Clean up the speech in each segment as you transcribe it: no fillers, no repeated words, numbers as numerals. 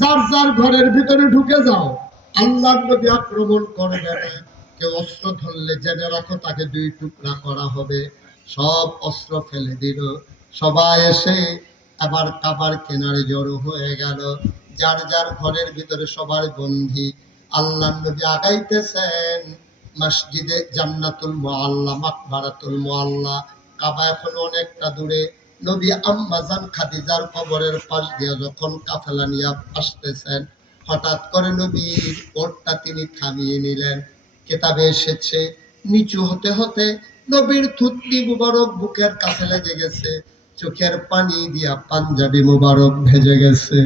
যার যার ঘরের ভিতরে ঢুকে যাও, আল্লাহর নবী আক্রমণ করবে না। কেউ অস্ত্র ধরলে জেনে রাখো তাকে দুই টুকরা করা হবে। সব অস্ত্র ফেলে দিল, সবাই এসে আবার কাবার কিনারে জড়ো হয়ে গেল। যার যার ঘরের ভিতরে সবার বন্দী। আল্লাহর নবী আগাইতেছেন মসজিদে জান্নাতুল মুআল্লা, মাকবারাতুল মুআল্লা। কাবা এখন অনেকটা দূরে। নবী আম্মাজান খাদিজার কবরের পাশ দিয়ে যখন কাফেলা নিয়ে আসতেছেন, হঠাৎ করে নবীর ওটটা তিনি থামিয়ে নিলেন। কেতাবে এসেছে নিচু হতে হতে নবীর থুতনি মুবারক বুকের কাছে লেগে গেছে, চোখের পানি দিয়া পাঞ্জাবি মুবারক ভেজে গেছে।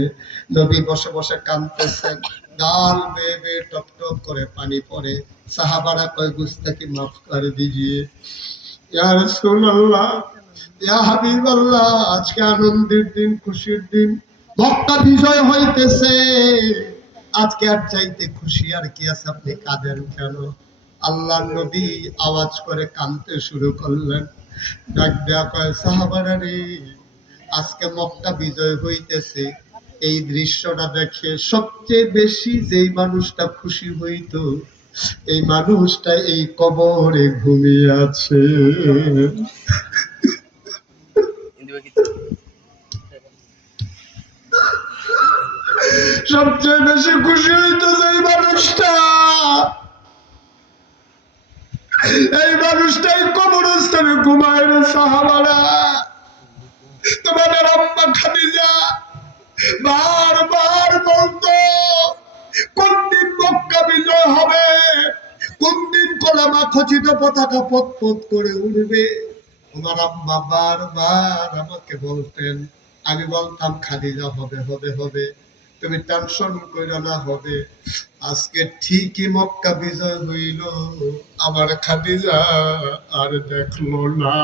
নবী বসে বসে কাঁদতেছেন, গাল বেয়ে বেয়ে টপ টপ করে পানি পড়ে। সাহাবারা কয় গুস্তাকি মাফ করে দিজিয়ে ইয়া রাসূলুল্লাহ, ইয়া হাবিবাল্লাহ, আজকে আনন্দের দিন, খুশির দিন, মক্কা বিজয় হইতেছে। আজকে আর চাইতে খুশি আর কি আছে, আপনি কাঁদেন কেন? আল্লাহ নবী আওয়াজ করে কাঁদতে শুরু করলেন। ডাক দেয়া কয়, সাহাবারা রে, আজকে মক্কা বিজয় হইতেছে। এই দৃশ্যটা দেখে সবচেয়ে বেশি যেই মানুষটা খুশি হইতো, এই মানুষটা এই কবরে ঘুমিয়ে আছে। সবচেয়ে বেশি খুশি হইতো যেই মানুষটা, এই মানুষটাই কবরস্থানে ঘুমায় রে। সাহাবারা, তোমাদের আম্মা খাদিজা বারবার বলতো, কোন দিন মক্কা বিজয় হবে, কোন দিন কলেমা খচিত পতাকা পথ পথ করে উঠবে। আমার আম্মা বারবার আমাকে বলতেন, আমি বলতাম খাদিজা হবে হবে হবে, তুমি টেনশন করো না, হবে। আজকে ঠিকই মক্কা বিজয় হইল, আমার খাদিজা আর দেখলো না।